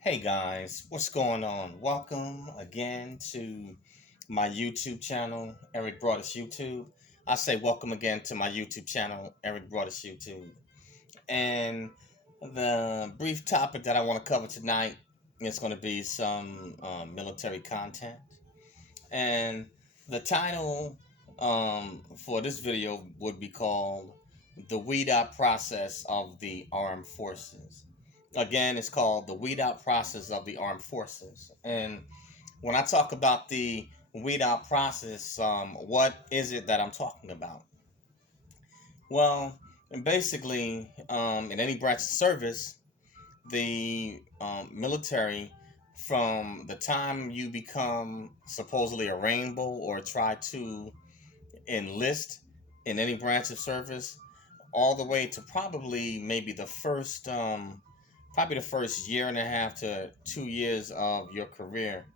Hey guys, what's going on? Welcome again to my YouTube channel, Eric Broadus YouTube. I say welcome again to my YouTube channel, Eric Broadus YouTube. And the brief topic that I want to cover tonight is going to be some military content. And the title for this video would be called The Weed Out Process of the Armed Forces. Again, it's called The Weed Out Process of the Armed Forces. And when I talk about the weed out process, what is it that I'm talking about? Well, basically, in any branch of service, the military, from the time you become supposedly a rainbow or try to enlist in any branch of service, all the way to probably maybe the first year and a half to 2 years of your career,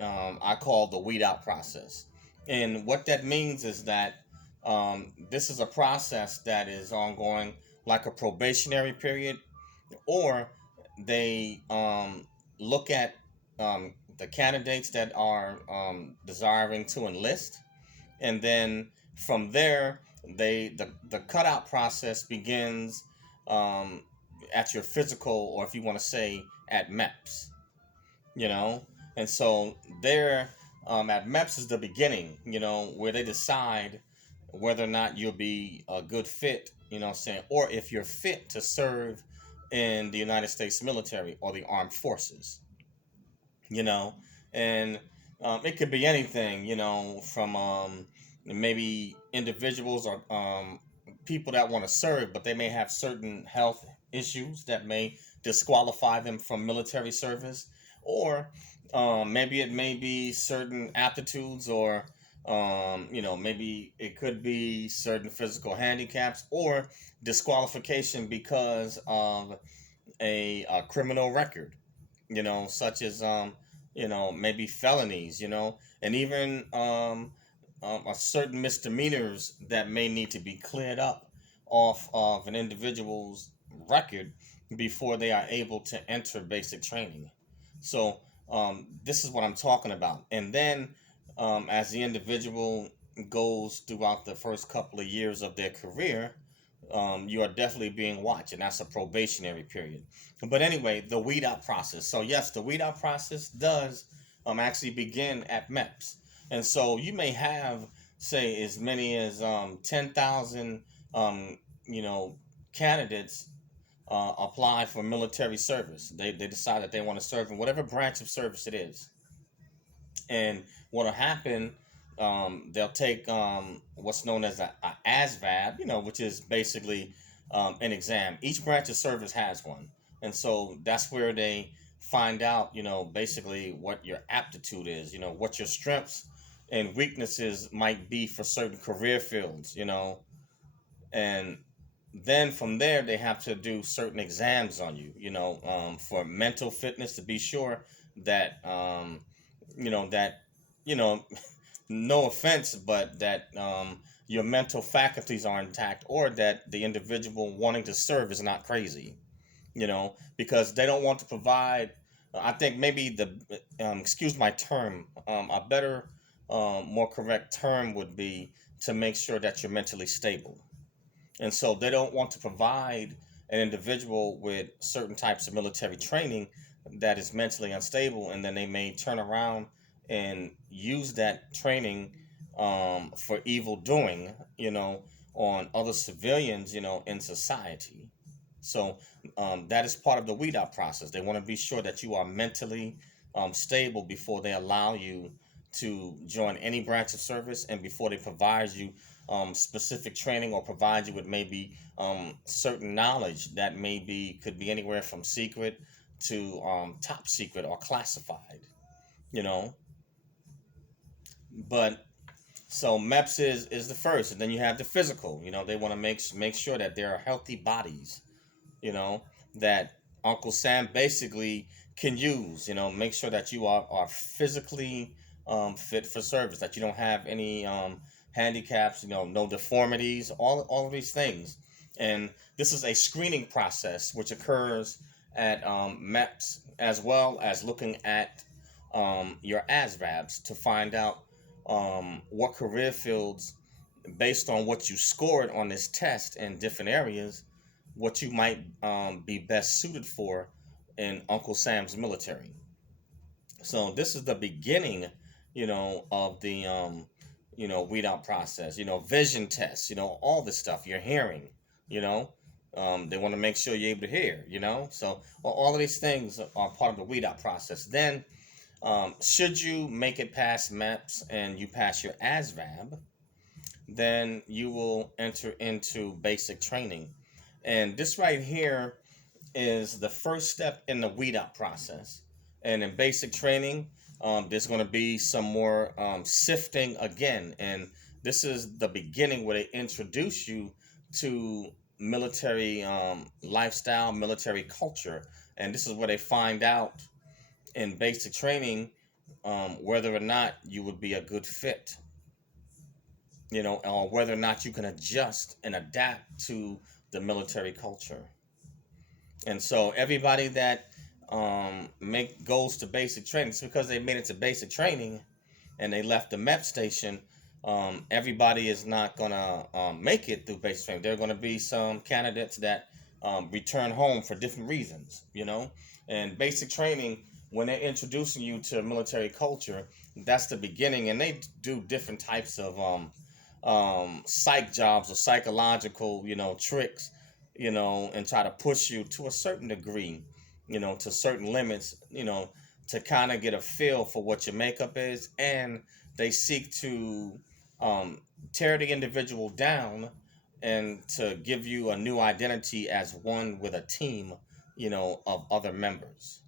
I call the weed out process. And what that means is that this is a process that is ongoing, like a probationary period, or they look at the candidates that are desiring to enlist, and then from there, the cutout process begins um, at your physical, or if you want to say at MEPS, you know. And so there, at MEPS is the beginning, where they decide whether or not you'll be a good fit, saying, or if you're fit to serve in the United States military or the armed forces, you know. And it could be anything, from maybe individuals or people that want to serve, but they may have certain health issues that may disqualify them from military service, or maybe it may be certain aptitudes, or maybe it could be certain physical handicaps or disqualification because of a criminal record, such as maybe felonies, and even a certain misdemeanors that may need to be cleared up off of an individual's record before they are able to enter basic training. So this is what I'm talking about. And then as the individual goes throughout the first couple of years of their career, you are definitely being watched, and that's a probationary period. But anyway, the weed out process. So yes, the weed out process does actually begin at MEPS, and so you may have, say, as many as 10,000 um, you know candidates apply for military service. They decide that they want to serve in whatever branch of service it is. And what'll happen, they'll take what's known as a Asvab, which is basically an exam. Each branch of service has one, and so that's where they find out, basically what your aptitude is, what your strengths and weaknesses might be for certain career fields, and then from there they have to do certain exams on you, for mental fitness, to be sure that that you know no offense, but that your mental faculties are intact, or that the individual wanting to serve is not crazy, because they don't want to provide. I think maybe excuse my term, a better, more correct term would be to make sure that you're mentally stable. And so they don't want to provide an individual with certain types of military training that is mentally unstable, and then they may turn around and use that training for evil doing, on other civilians, in society. So that is part of the weed out process. They want to be sure that you are mentally stable before they allow you to join any branch of service, and before they provide you specific training, or provide you with maybe certain knowledge that could be anywhere from secret to top secret or classified, you know. But so MEPS is the first, and then you have the physical. They want to make sure that there are healthy bodies, you know, that Uncle Sam basically can use, make sure that you are physically fit for service, that you don't have any handicaps, no deformities, all of these things. And this is a screening process which occurs at MEPS, as well as looking at your ASVABs to find out what career fields, based on what you scored on this test in different areas, what you might be best suited for in Uncle Sam's military. So this is the beginning, of the weed out process. Vision tests. All this stuff. Your hearing. You know, they want to make sure you're able to hear. So all of these things are part of the weed out process. Then, should you make it past MEPS and you pass your ASVAB, then you will enter into basic training. And this right here is the first step in the weed out process. And in basic training, there's going to be some more sifting again. And this is the beginning where they introduce you to military lifestyle, military culture. And this is where they find out in basic training whether or not you would be a good fit, or whether or not you can adjust and adapt to the military culture. And so everybody that make goes to basic training, it's because they made it to basic training and they left the MEP station. Everybody is not gonna make it through basic training. There are gonna be some candidates that return home for different reasons, And basic training, when they're introducing you to military culture, that's the beginning, and they do different types of psych jobs or psychological, tricks, and try to push you to a certain degree, to certain limits, to kind of get a feel for what your makeup is. And they seek to um, tear the individual down and to give you a new identity as one with a team, of other members.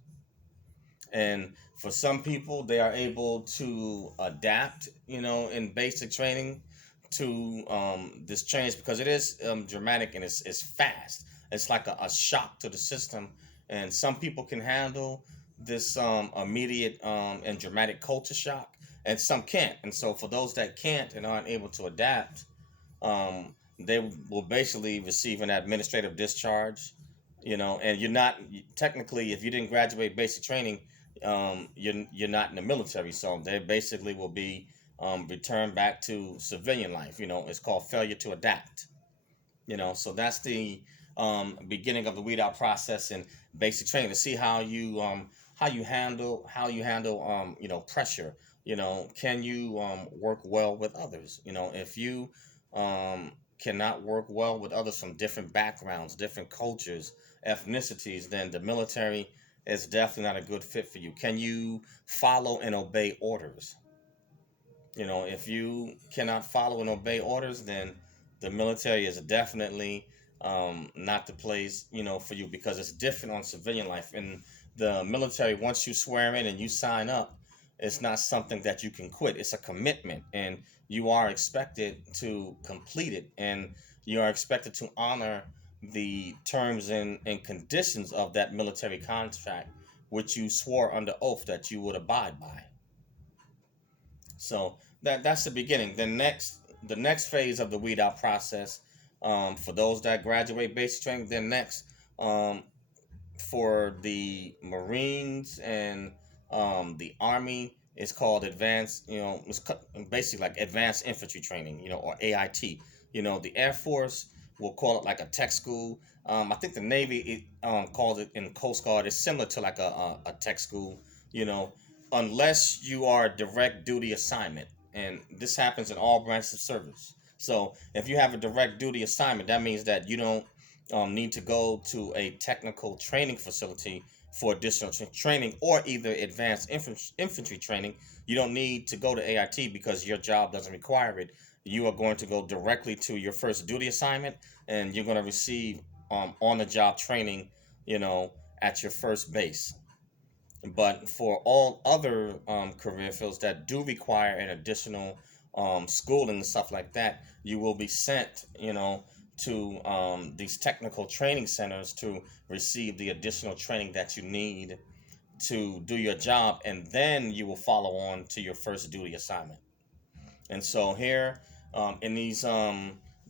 And for some people, they are able to adapt, in basic training to this change, because it is dramatic and it's fast. It's like a shock to the system. And some people can handle this immediate and dramatic culture shock, and some can't. And so, for those that can't and aren't able to adapt, they will basically receive an administrative discharge, and you're not technically, if you didn't graduate basic training, you're not in the military, so they basically will be returned back to civilian life. It's called failure to adapt. So that's the beginning of the weed out process and basic training, to see how you handle pressure. Can you work well with others? If you cannot work well with others from different backgrounds, different cultures, ethnicities, then the military is definitely not a good fit for you. Can you follow and obey orders? If you cannot follow and obey orders, then the military is definitely not the place, for you, because it's different on civilian life. In the military, once you swear in and you sign up, it's not something that you can quit. It's a commitment, and you are expected to complete it, and you are expected to honor the terms and conditions of that military contract, which you swore under oath that you would abide by. So that's the beginning. The next phase of the weed out process, for those that graduate basic training, then next, um, for the Marines and the Army, is called advanced. Basically like advanced infantry training, or AIT. The Air Force will call it like a tech school. I think the Navy calls it, in Coast Guard, it's similar to like a tech school. You know, unless you are a direct duty assignment, and this happens in all branches of service. So if you have a direct duty assignment, that means that you don't need to go to a technical training facility for additional training, or either advanced infantry training. You don't need to go to AIT because your job doesn't require it. You are going to go directly to your first duty assignment, and you're going to receive on the job training, at your first base. But for all other career fields that do require an additional schooling and stuff like that, you will be sent, to these technical training centers to receive the additional training that you need to do your job, and then you will follow on to your first duty assignment. And so here, in these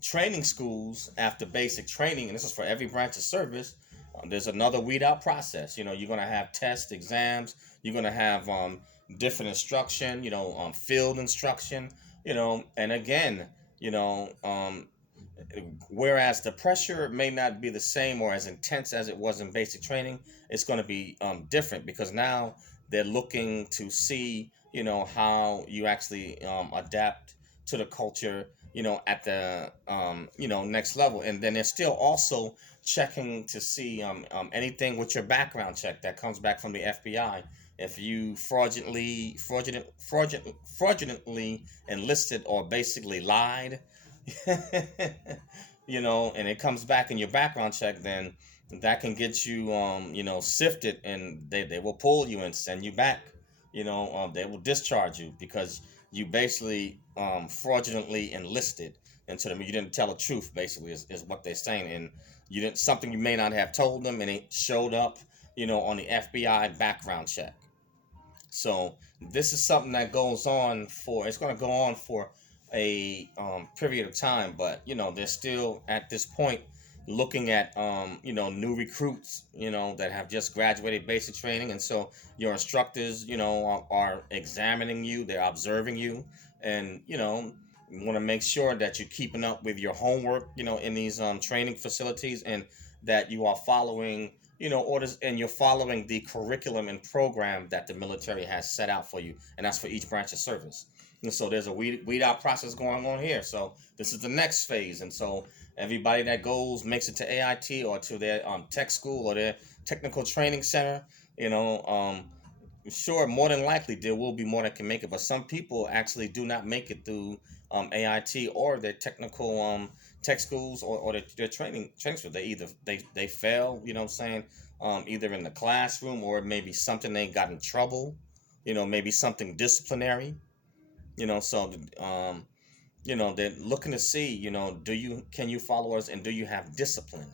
training schools, after basic training, and this is for every branch of service, There's another weed out process. You're gonna have test exams. You're gonna have different instruction. Field instruction. And again, you know, um, whereas the pressure may not be the same or as intense as it was in basic training, it's going to be different because now they're looking to see how you actually adapt to the culture at the next level, and then they're still also checking to see anything with your background check that comes back from the FBI. If you fraudulently enlisted or basically lied, and it comes back in your background check, then that can get you, sifted, and they will pull you and send you back. They will discharge you because you basically fraudulently enlisted into them. You didn't tell the truth, basically, is what they're saying, and you didn't something you may not have told them, and it showed up, on the FBI background check. So this is something that goes on for it's going to go on for a period of time, but they're still at this point looking at new recruits that have just graduated basic training, and so your instructors are examining you, they're observing you, and you want to make sure that you're keeping up with your homework in these training facilities, and that you are following orders, and you're following the curriculum and program that the military has set out for you, and that's for each branch of service. And so there's a weed out process going on here. So this is the next phase, and so everybody that goes makes it to AIT or to their tech school or their technical training center. Sure, more than likely there will be more that can make it, but some people actually do not make it through AIT or their technical tech schools, or their training school. They either they fail, what I'm saying, either in the classroom, or maybe something they got in trouble, maybe something disciplinary, so they're looking to see, do you can you follow us, and do you have discipline?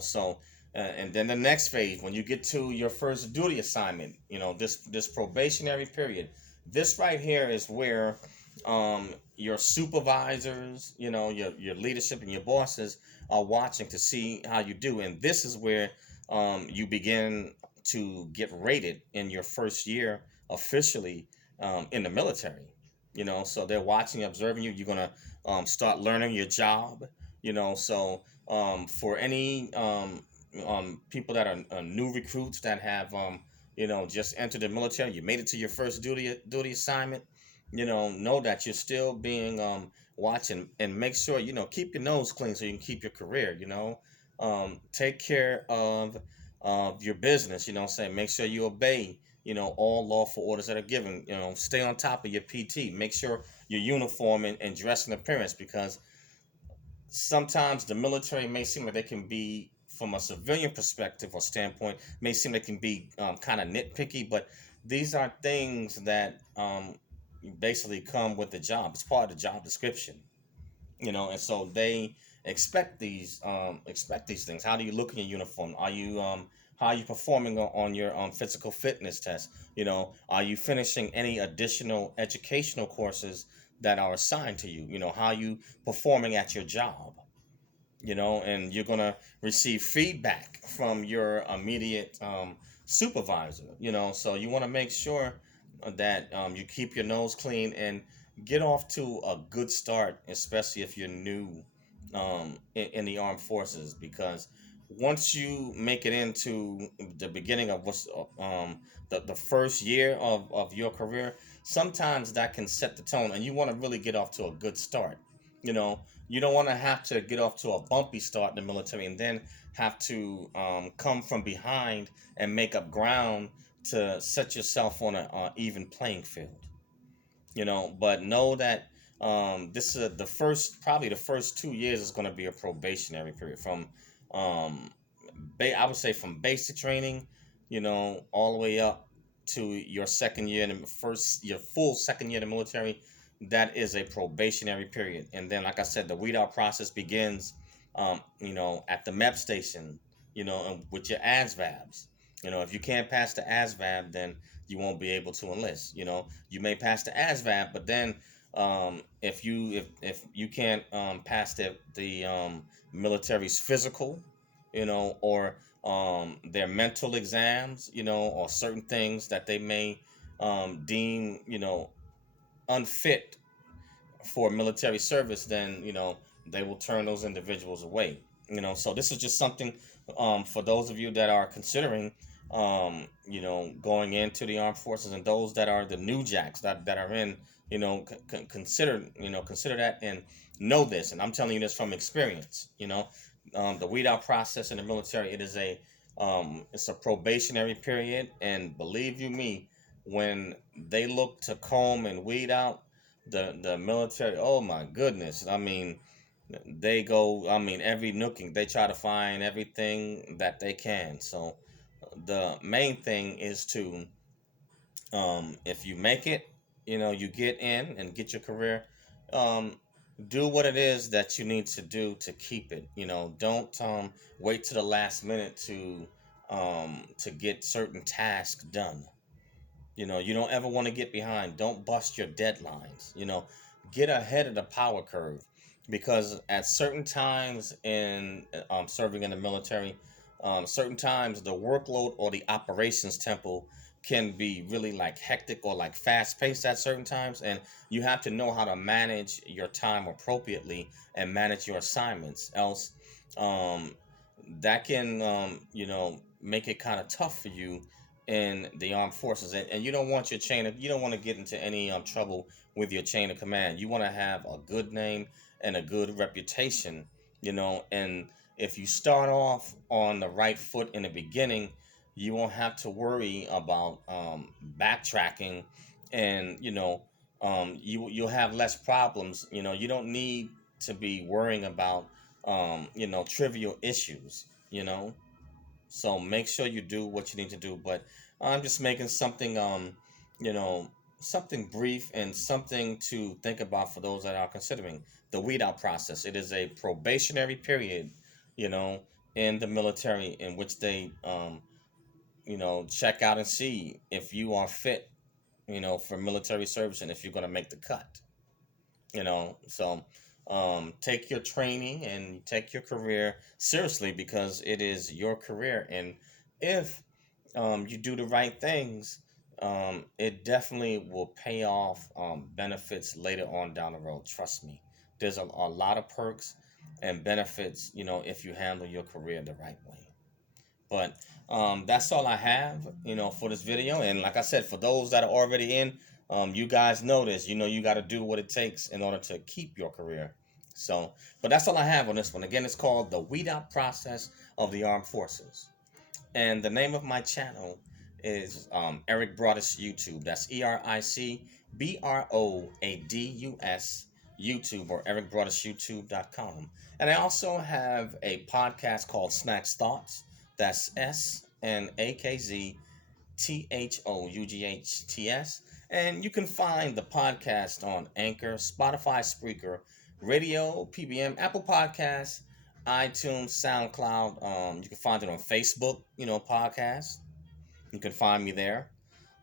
So and then the next phase, when you get to your first duty assignment, this probationary period, this right here is where your supervisors, your leadership and your bosses are watching to see how you do, and this is where you begin to get rated in your first year officially in the military. So they're watching, observing you. You're gonna start learning your job. So for any people that are new recruits that have just entered the military, you made it to your first duty assignment. Know that you're still being watched, and make sure keep your nose clean so you can keep your career. Take care of your business. Say make sure you obey all lawful orders that are given. Stay on top of your PT. Make sure your uniform and dress and appearance, because sometimes the military may seem like they can be, from a civilian perspective or standpoint, may seem they can be kind of nitpicky, but these are things that basically come with the job. It's part of the job description, and so they expect these things. How do you look in your uniform? Are you how are you performing on your physical fitness test? Are you finishing any additional educational courses that are assigned to you? How are you performing at your job? And you're going to receive feedback from your immediate supervisor. So you want to make sure that you keep your nose clean and get off to a good start, especially if you're new in the armed forces, because once you make it into the beginning of the first year of your career, sometimes that can set the tone, and you want to really get off to a good start. you know you don't want to have to get off to a bumpy start in the military, and then have to come from behind and make up ground to set yourself on a even playing field. But know that this is the first, probably the first 2 years is going to be a probationary period, from um, I would say from basic training, all the way up to your second year in the first, your full second year in the military. That is a probationary period, and then, like I said, the weed out process begins, at the MEP station, and with your ASVABs. If you can't pass the ASVAB, then you won't be able to enlist. You may pass the ASVAB, but then if you can't pass the military's physical, or their mental exams, or certain things that they may deem, unfit for military service, then they will turn those individuals away. So this is just something for those of you that are considering going into the armed forces, and those that are the new jacks that are in, consider that and know this. And I'm telling you this from experience. The weed out process in the military, it's a probationary period, and believe you me, when they look to comb and weed out the military, oh my goodness, I mean, they go, I mean, every nooking, they try to find everything that they can. So the main thing is to, if you make it, you get in and get your career, um, do what it is that you need to do to keep it. Don't wait to the last minute to get certain tasks done. You don't ever want to get behind. Don't bust your deadlines. Get ahead of the power curve, because at certain times in serving in the military, certain times the workload or the operations tempo can be really like hectic or like fast paced at certain times, and you have to know how to manage your time appropriately and manage your assignments. Else, um, that can make it kind of tough for you in the armed forces, and you don't want you don't want to get into any trouble with your chain of command. You want to have a good name and a good reputation, and if you start off on the right foot in the beginning, you won't have to worry about backtracking, and you'll have less problems. You don't need to be worrying about trivial issues, so make sure you do what you need to do. But I'm just making something, you know, something brief and something to think about for those that are considering the weed out process. It is a probationary period, you know, in the military, in which they, check out and see if you are fit, for military service, and if you're going to make the cut. So take your training and take your career seriously, because it is your career. And if you do the right things, it definitely will pay off benefits later on down the road. Trust me, there's a lot of perks and benefits, if you handle your career the right way. But that's all I have, for this video. And like I said, for those that are already in, you guys know this. You got to do what it takes in order to keep your career. So, but that's all I have on this one. Again, it's called the weed out process of the armed forces. And the name of my channel is Eric Broadus YouTube. That's EricBroadus YouTube, or ericbroadusyouTube.com. And I also have a podcast called Snacks Thoughts. That's SNAKZTHOUGHTS. And you can find the podcast on Anchor, Spotify, Spreaker, Radio, PBM, Apple Podcasts, iTunes, SoundCloud. You can find it on Facebook, podcasts. You can find me there,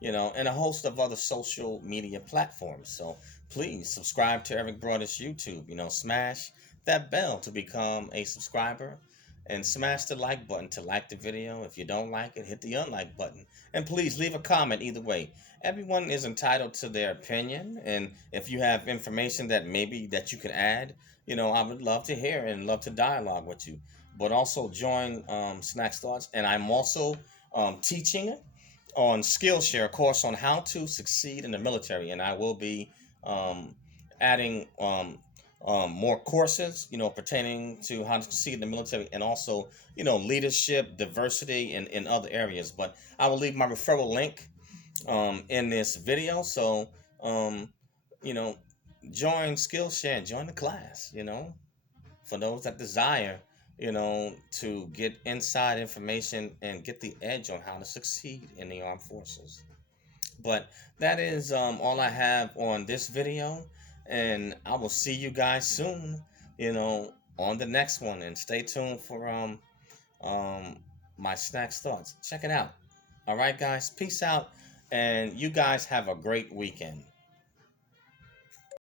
and a host of other social media platforms. So please subscribe to Eric Broadus YouTube. Smash that bell to become a subscriber, and smash the like button to like the video. If you don't like it, hit the unlike button. And please leave a comment either way. Everyone is entitled to their opinion, and if you have information that maybe that you could add, I would love to hear and love to dialogue with you. But also join Snacks Thoughts, and I'm also teaching on Skillshare, a course on how to succeed in the military, and I will be um, adding more courses, pertaining to how to succeed in the military, and also, leadership, diversity, and in other areas. But I will leave my referral link in this video. So, um, you know, join Skillshare and join the class, for those that desire, to get inside information and get the edge on how to succeed in the armed forces. But that is all I have on this video, and I will see you guys soon, on the next one. And stay tuned for um my snacks thoughts. Check it out. All right, guys. Peace out, and you guys have a great weekend.